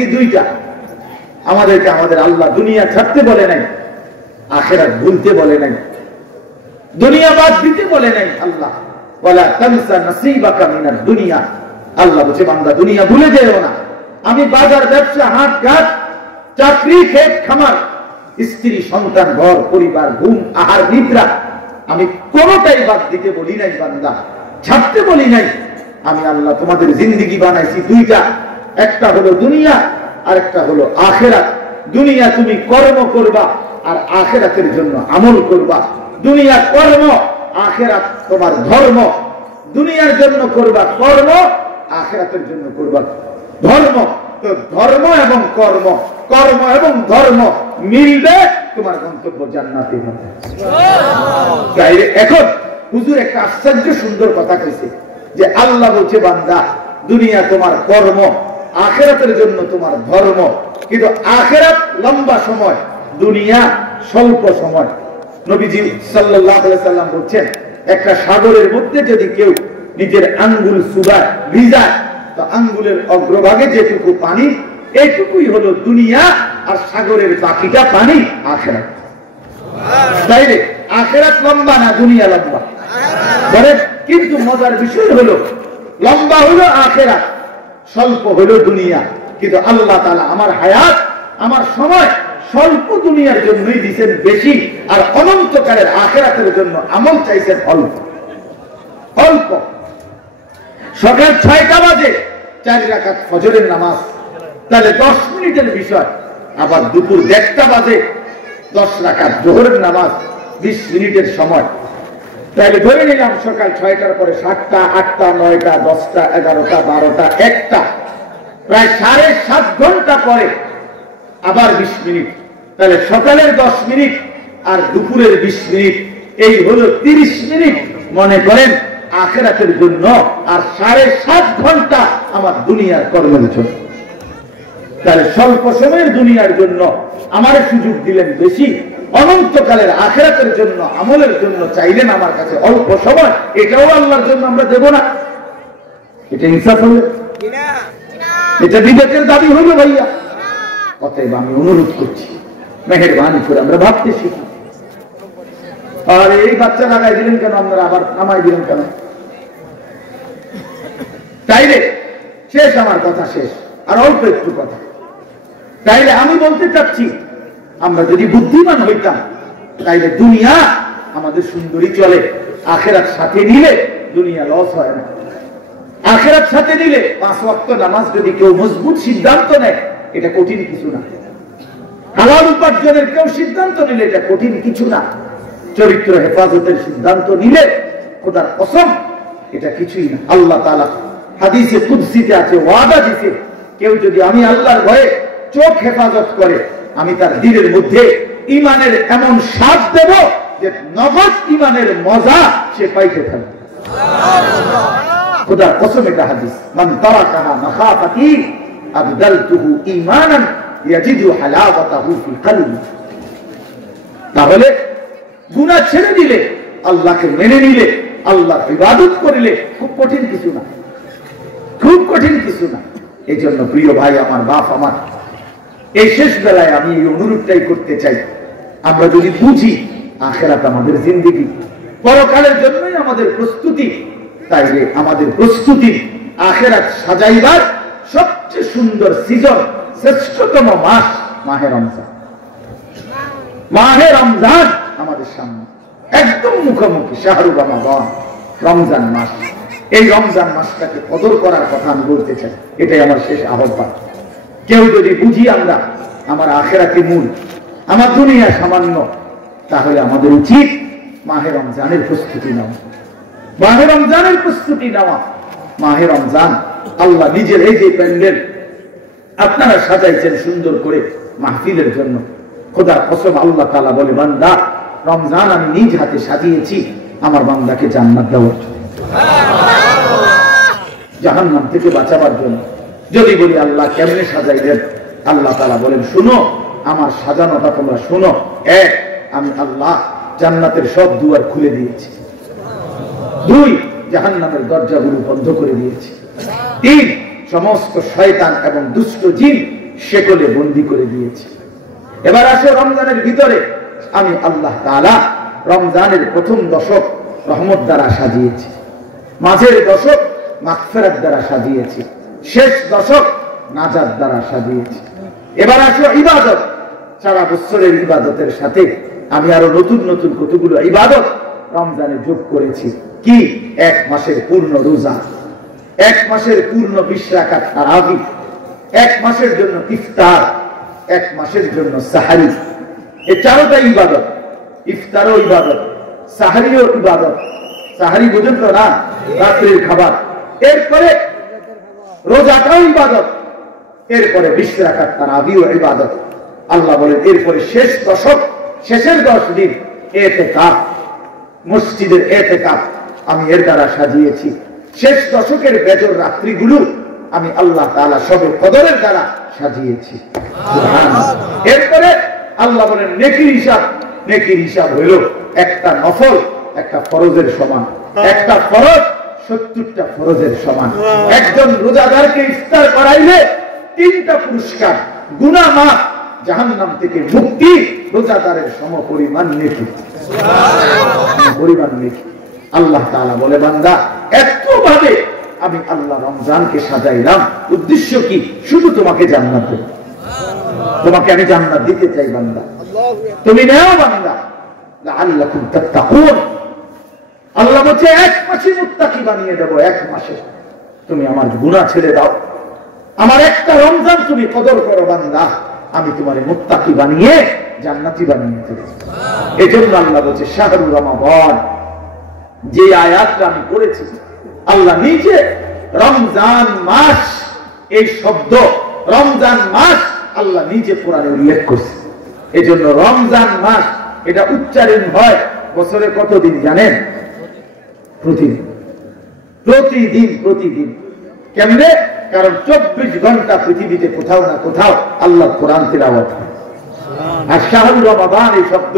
জিন্দেগি দুইটা। আমাদেরকে আমাদের আল্লাহ দুনিয়া ছাড়তে বলে নাই, আখিরাত ভুলতে বলে নাই, দুনিয়া বাদ দিতে বলে নাই। আল্লাহ ওয়ালা তানসা নসীবাকা মিনাদ দুনিয়া, আল্লাহ বলে বান্দা দুনিয়া ভুলে যেও না। আমি বাজার, ব্যবসা, হাট ঘাট, চাকরি, ক্ষেত খামার, স্ত্রী, সন্তান, ঘর পরিবার, ঘুম, আহার, নিদ্রা, আমি কোনটাই বাদ দিতে বলি নাই বান্দা, ছাড়তে বলি নাই। আমি আল্লাহ তোমাদের জিন্দেগি বানাইছি দুইটা, একটা হলো দুনিয়া আর একটা হলো আখিরাত। দুনিয়া তুমি কর্ম করবা আর আখিরাতের জন্য আমল করবা। দুনিয়া কর্ম, আখিরাত তোমার ধর্ম। দুনিয়ার জন্য করবা কর্ম, আখিরাতের জন্য করবা ধর্ম। তো ধর্ম এবং কর্ম, কর্ম এবং ধর্ম মিলবে, তোমার গন্তব্য জান্নাতে হবে। এখন হুজুর একটা আশ্চর্য সুন্দর কথা কইছে যে আল্লাহ বলছে বান্দা দুনিয়া তোমার কর্ম, আখিরাতের জন্য তোমার ধর্ম। কিন্তু আখিরাত লম্বা সময়, দুনিয়া স্বল্প সময়। নবীজি সাল্লাল্লাহু আলাইহি সাল্লাম বলছেন একটা সাগরের মধ্যে যদি কেউ নিজের আঙ্গুল চুবায়, ভিজায়, তো আঙ্গুলের অগ্রভাগে যেটুকু পানি, এইটুকুই হলো দুনিয়া, আর সাগরের বাকিটা পানি আখিরাত। তাইলে আখিরাত লম্বা না দুনিয়া লম্বা? বলে কিন্তু মজার বিষয় হলো লম্বা হলো আখিরাত, স্বল্প হলো দুনিয়া। কিন্তু আল্লাহ তাআলা আমার হায়াত, আমার সময় স্বল্প দুনিয়ার জন্যই দিয়েছেন বেশি, আর অনন্তকালের আখিরাতের জন্য আমল চাইছেন অল্প অল্প। সকাল 6টা বাজে 4 রাকাত ফজরের নামাজ, তাহলে 10 মিনিটের বিষয়। আবার দুপুর 1টা বাজে 10 রাকাত জোহরের নামাজ, 20 মিনিটের সময়। তাহলে ধরে নিলাম সকাল 6টার পরে 7টা, 8টা, 9টা, 10টা, 11টা, 12টা, 1টা, প্রায় 7.5 ঘন্টা পরে আবার 20 মিনিট। তাহলে সকালের 10 মিনিট আর দুপুরের 20 মিনিট, এই হলো 30 মিনিট মনে করেন আখিরাতের জন্য, আর 7.5 ঘন্টা আমার দুনিয়ার কর্মের জন্য। তাহলে স্বল্প সময়ের দুনিয়ার জন্য আমার সুযোগ দিলেন বেশি, অনন্তকালের আখিরাতের জন্য আমলের জন্য চাইলেন আমার কাছে অল্প সময়। এটাও আল্লাহর জন্য আমরা দেব না? এটা ইনসাফ হলো? এটা বিবেকের দাবি হলো ভাইয়া? অতএব আমি অনুরোধ করছি, মেহেরবানি করে আমরা ভাবতে শিখি। আর এই বাচ্চা লাগাই দিলেন কেন, আপনারা আবার নামাই দিলেন কেন? তাইলে শেষ, আমার কথা শেষ, আর অল্প একটু কথা। তাইলে আমি বলতে চাচ্ছি, আমরা যদি বুদ্ধিমান হইতাম তাইলে দুনিয়া আমাদের সুন্দরী চলে, আখিরাত সাথে নিলে দুনিয়া লস হয় না। আখিরাত সাথে নিলে 5 ওয়াক্ত নামাজ যদি কেউ মজবুত সিদ্ধান্ত নেয়, এটা কঠিন কিছু না। হালাল উপার্জনের কেউ সিদ্ধান্ত নিলে এটা কঠিন কিছু না। চরিত্র হেফাজতের সিদ্ধান্ত নিলে খোদার কসম এটা কিছুই না। আল্লাহ তাআলা হাদিসে কুদসিতে আছে, ওয়াদা দিতে, কেউ যদি আমি আল্লাহর ভয়ে চোখ হেফাজত করে, আমি তার দিলের মধ্যে ঈমানের এমন স্বাদ দেব যে নগদ ঈমানের মজা সে পাইতে থাকবে। খোদার কসম এটা হাদিস। মান তারাকাহা মাখাফাতি আবদালতুহু ঈমানান ইয়াজিদু হালাওয়াতাহু ফি কলবি। তাহলে গুনাহ ছেড়ে দিলে, আল্লাহকে মেনে নিলে, আল্লাহর ইবাদত করিলে খুব কঠিন কিছু না, খুব কঠিন কিছু না। এই জন্য প্রিয় ভাই আমার, বাপ আমার, এই শেষ বেলায় আমি এই অনুরোধটাই করতে চাই, আমরা যদি বুঝি আখিরাত আমাদের জিন্দেগি, পরকালের জন্যই আমাদের প্রস্তুতি, তাইলে আমাদের প্রস্তুতি আখিরাত সাজাইবার সবচেয়ে সুন্দর সিজন, শ্রেষ্ঠতম মাস মাহে রমজান। মাহে রমজান আমাদের সামনে একদম মুখোমুখি, শাহরু রমাদান, রমজান মাস। এই রমজান মাসটাকে কদর করার কথা আমি বলতে চাই, এটাই আমার শেষ আহ্বান। কেউ যদি বুঝি আমরা আমার আখিরাতে মূল, আমার দুনিয়া সামান্য, তাহলে আমাদের উচিত মাহে রমজানের প্রস্তুতি নেওয়া, মাহে রমজানের প্রস্তুতি নেওয়া। মাহে রমজান আল্লাহ নিজের এই যে প্যান্ডেল আপনারা সাজাইছেন সুন্দর করে মাহফিলের জন্য, খোদার কসম আল্লাহ তাআলা বলে, বান্দা রমজান আমি নিজ হাতে সাজিয়েছি আমার বান্দাকে জান্নাত দেওয়ার জন্য, জাহান্নাম থেকে বাঁচাবার জন্য। যদি বলি আল্লাহ কেমনে সাজাইলেন, আল্লাহ তাআলা বলেন, শুনো আমার সাজানোটা তোমরা শুনো। এক, আমি আল্লাহ জান্নাতের সব দুয়ার খুলে দিয়েছি। 2, জাহান্নামের দরজাগুলো বন্ধ করে দিয়েছি। 3, সমস্ত শয়তান এবং দুষ্ট জিন শেকলে বন্দী করে দিয়েছি। এবার আসো রমজানের ভিতরে আমি আল্লাহ তাআলা রমজানের প্রথম দশক রহমত দ্বারা সাজিয়েছি, মাঝের দশক মাগফিরাত দ্বারা সাজিয়েছি, শেষ দশক নাজাত দ্বারা সাজিয়েছি। এবার আসো ইবাদত, সারা বছরের ইবাদতের সাথে আমি আরো নতুন নতুন কতগুলো ইবাদত রমজানে যোগ করেছি। কি? 1 মাসের পূর্ণ রোজা, 1 মাসের পূর্ণ 20 রাকাত তারাবি, 1 মাসের জন্য ইফতার, 1 মাসের জন্য সাহারি। এই চারটা ইবাদত, ইফতারও ইবাদত, সাহারিও ইবাদত। সাহারি বুঝেন তো না? রাত্রির খাবার। এরপরে রোজাটাও ইবাদত, এরপরে 20 রাকাত তারাবিও ইবাদত। আল্লাহ বলেন এরপরে শেষ দশক, শেষের 10 দিন ইতিকাফ, মসজিদের ইতিকাফ আমি এর দ্বারা সাজিয়েছি। শেষ দশকের বেজর রাত্রিগুলো আমি আল্লাহ তাআলা সবে কদরের দ্বারা সাজিয়েছি। এরপরে আল্লাহ বলেন নেকির হিসাব, নেকির হিসাব হইল একটা নফল একটা ফরজের সমান, একটা ফরজ 70টা ফরজের সমান। একজন রোজাদারকে ইফতার করাইলে 3টা পুরস্কার, গুনাহ মাফ, জাহান্নাম থেকে মুক্তি, রোজাদারের সমপরিমাণ নেকি, পরিমাণ নেকি। আল্লাহ তাআলা বলে বান্দা এতভাবে আমি আল্লাহ রমজানকে সাজাইলাম, উদ্দেশ্য কি? শুধু তোমাকে জান্নাত দেব, তোমাকে আমি জান্নাত দিতে চাই বান্দা, তুমি নাও বান্দা, লাআল্লাকুম তাত্তাকুন। আল্লাহ বলছে 1 মাসে মুত্তাকি বানিয়ে দেব, 1 মাসে তুমি আমার গুনাহ ছেড়ে দাও, আমার একটা রমজান তুমি কদর করো বান্দা, আমি তোমারে মুত্তাকি বানিয়ে জান্নাতি বানিয়ে দেব। এজন্য আল্লাহ বলছে শাহরুর রমাদান, যে আয়াতটা আমি পড়েছি আল্লাহ নিজে রমজান মাস, এই শব্দ রমজান মাস আল্লাহ নিজে কোরআনে উল্লেখ করছে। এজন্য রমজান মাস এটা উচ্চারণ হয় বছরে কতদিন জানেন? প্রতিদিন, প্রতিদিন, প্রতিদিন। কেমনে? কারণ 24 ঘন্টা পৃথিবীতে কোথাও না কোথাও আল্লাহর কোরআন তিলাওয়াত হয়। আর শাহরুর রমাদান এই শব্দ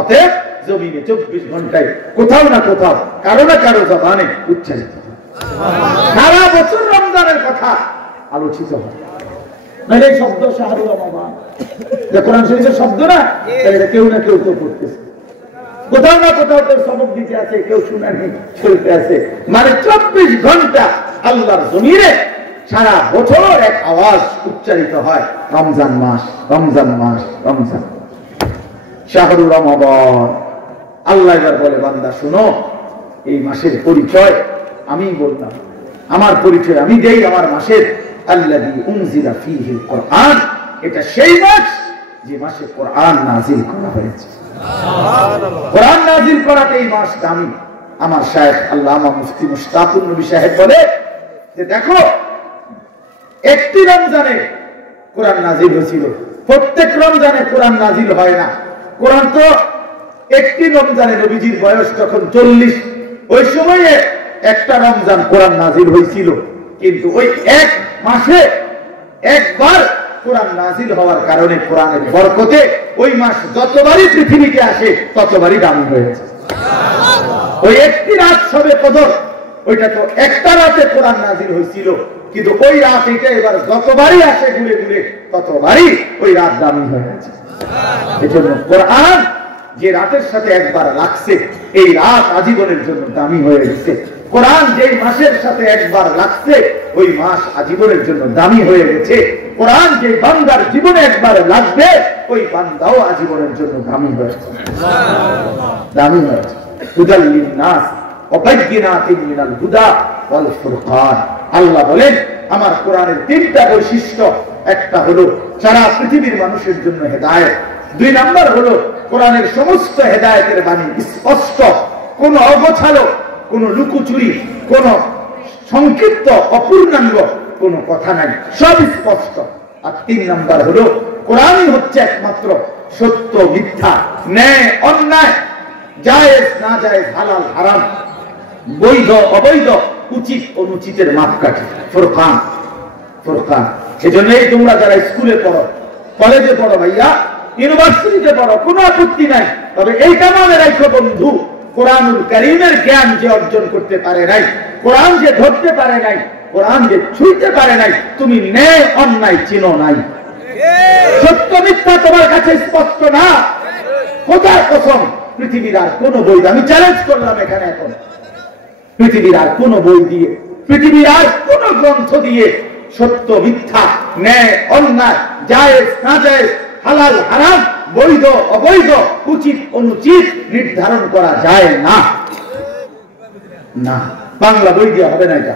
অতএব জমিনে 24 ঘন্টায় কোথাও না কোথাও কারো না কারো জবানে উচ্চারিত হয়। সারা বছর রমজানের কথা আলোচিত হয়। মানে এই শব্দ শাহরুর রমাদান কোরআন শরীফের শব্দ না, এটা কেউ না কেউ তো পড়তেছে, কোথাও না কোথাও তো সবক দিতে আছে, কেউ শুনানি চলতে আছে। মানে 24 ঘন্টা আল্লাহর জমিনে সারা বছর এক আওয়াজ উচ্চারিত হয়, রমজান মাস, রমজান মাস, রমজান শাহরুর রমাদান। আল্লাহ এবার বলে বান্দা শুনো, এই মাসের পরিচয় আমি বললাম, আমার পরিচয় আমি দেই আমার মাসের। আল্লাযী উনজিলা ফীহিল কুরআন, এটা সেই মাস যে মাসে কোরআন নাযিল করা হয়েছে। কোরআন নাযিল করাতে এই মাস দামি। আমার শায়েখ আল্লামা মুফতি মুশতাকুর নবী সাহেব বলে যে দেখো, একটি রমজানে কোরআন নাযিল হয়েছিল, প্রত্যেক রমজানে কোরআন নাযিল হয় না। কোরআন তো একটি রমজানে নবীজির বয়স যখন 40, ওই সময়ে একটা রমজান কোরআন নাযিল হয়েছিল। কিন্তু ওই এক মাসে একবার কোরআন নাযিল হওয়ার কারণে কোরআনের বরকতে ওই মাস যতবারই পৃথিবীতে আসে ততবারই দামি হয়েছে। ওই একটি রাত সবে কদর, ওইটা তো একটা রাতে কোরআন নাযিল হয়েছিল, কিন্তু ওই রাত এটা এবার যতবারই আসে ঘুরে ঘুরে ততবারই ওই রাত দামি হয়েছে। এজন্য কোরআন যে রাতের সাথে একবার লাগছে, এই রাত আজীবনের জন্য দামি হয়ে গেছে। কোরআন যে মাসের সাথে একবার লাগছে, ওই মাস আজীবনের জন্য দামি হয়ে গেছে। কোরআন যে বান্দার জীবনে একবার লাগবে, ওই বান্দাও আজীবনের জন্য দামি হয়েছে, দামি হয়েছে। হুদাল লিন্নাস ওয়া বাইয়িনাতিন মিনাল হুদা ওয়াল ফুরকান। আল্লাহ বলেন আমার কোরআনের 3টা বৈশিষ্ট্য, একটা হলো সারা পৃথিবীর মানুষের জন্য হেদায়েত, 2 নাম্বার হলো কোরআনের সমস্ত হেদায়েতের বাণী স্পষ্ট, কোনো অগোছালো, কোনো লুকোচুরি, কোনো সংক্ষিপ্ত অপূর্ণাঙ্গ কোনো কথা নাই, সব স্পষ্ট। আর 3 নাম্বার হলো কোরআনই হচ্ছে একমাত্র সত্য মিথ্যা, ন্যায় অন্যায়, জায়েজ না জায়েজ, হালাল হারাম, বৈধ অবৈধ, উচিত অনুচিতের মাপকাঠি, ফুরকান, ফুরকান। এজন্যই তোমরা যারা স্কুলে পড়ো, কলেজে পড়ো, ভাইয়া ইউনিভার্সিটিতে পড়ো, কোনো আপত্তি নাই, তবে এইটা মনে রাখো বন্ধু, কোরআনুল কারীমের জ্ঞান যে অর্জন করতে পারে নাই, কোরআন যে ধরতে পারে নাই, কোরআন যে ছুঁইতে পারে নাই, তুমি ন্যায় অন্যায় চিনো নাই। সত্য মিথ্যা তোমার কাছে স্পষ্ট না? খোদার কসম, পৃথিবীর আর কোন বই, আমি চ্যালেঞ্জ করলাম এখানে এখন, পৃথিবীর আর কোন বই দিয়ে, পৃথিবীর আর কোন গ্রন্থ দিয়ে সত্য মিথ্যা, ন্যায় অন্যায়, জায়েজ নাজায়েজ, হালাল হারাম, বৈধ অবৈধ, উচিত অনুচিত নির্ধারণ করা যায় না। না, বাংলা বই দিয়ে হবে না, এটা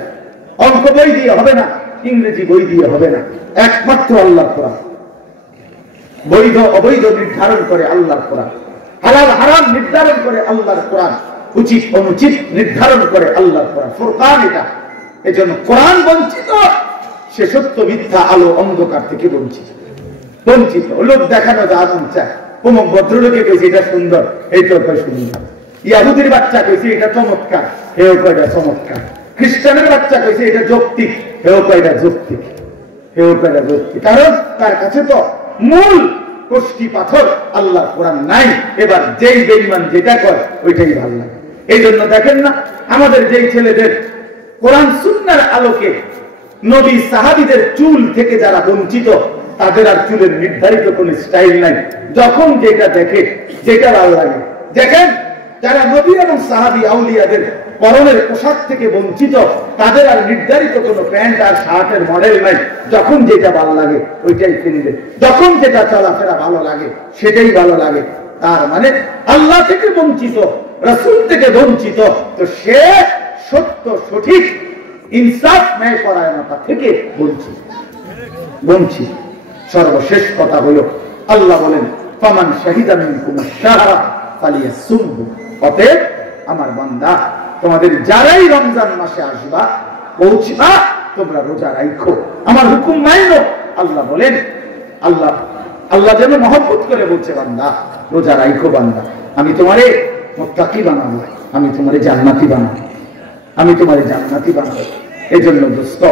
অঙ্ক বই দিয়ে হবে না, ইংরেজি বই দিয়ে হবে না, একমাত্র আল্লাহর কোরআন। বৈধ অবৈধ নির্ধারণ করে আল্লাহর কোরআন, হালাল হারাম নির্ধারণ করে আল্লাহর কোরআন, উচিত অনুচিত নির্ধারণ করে আল্লাহর কোরআন, ফুরকান এটা। এজন্য কোরআন বঞ্চিত, সে সত্য মিথ্যা আলো অন্ধকার থেকে বঞ্চিত। বঞ্চিত লোক দেখানো যান চায়, অমুক ভদ্রলোকে কইছে এটা সুন্দর, এইটাও কয় সুন্দর, ইয়াহুদির বাচ্চা কইছে এটা চমৎকার, হেও কয়টা চমৎকার, খ্রিস্টানের বাচ্চা কইছে এটা যৌক্তিক, হেও কয়টা যৌক্তিক, হেও কয়টা যৌক্তিক। কারণ তার কাছে তো মূল কষ্টি পাথর আল্লাহর কোরআন নাই। এবার যেই বেঈমান যেটা কয় ওইটাই ভালো লাগে। এই জন্য দেখেন না, আমাদের যেই ছেলেদের কোরআন সুন্নাহর আলোকে নবী সাহাবীদের চুল থেকে যারা বঞ্চিত, তাদের আর চুলের নির্ধারিত কোন স্টাইল নাই, যখন যেটা দেখে যেটা ভালো লাগে। দেখেন যারা নবী এবং সাহাবী আউলিয়াদের পরনের পোশাক থেকে বঞ্চিত, তাদের আর নির্ধারিত কোনো প্যান্ট আর শার্টের মডেল নাই, যখন যেটা ভালো লাগে ওইটাই কিনবে, যখন যেটা চলাফেরা ভালো লাগে সেটাই ভালো লাগে। তার মানে আল্লাহ থেকে বঞ্চিত, রাসূল থেকে বঞ্চিত, তো সে সত্য সঠিক ইনসাফ ন্যায় পরায়ণতা থেকে বঞ্চিত। বঞ্চিত। সর্বশেষ কথা হলো আল্লাহ বলেন, ফামান শাহিদা মিনকুমুশ শাহরা ফালিয়াসুমহু। অতএব আমার বান্দা, তোমাদের যারাই রমজান মাসে আসবা, পৌঁছবা, তোমরা রোজা রাখো, আমার হুকুম মানো। আল্লাহ বলেন, আল্লাহ যেন মহব্বত করে বলছে, বান্দা রোজা রাখো, বান্দা আমি তোমারে মুত্তাকি বানাবো, আমি তোমারে জান্নাতি বানাবো, আমি তোমারে জান্নাতি বানাবো। এই জন্য দোস্ত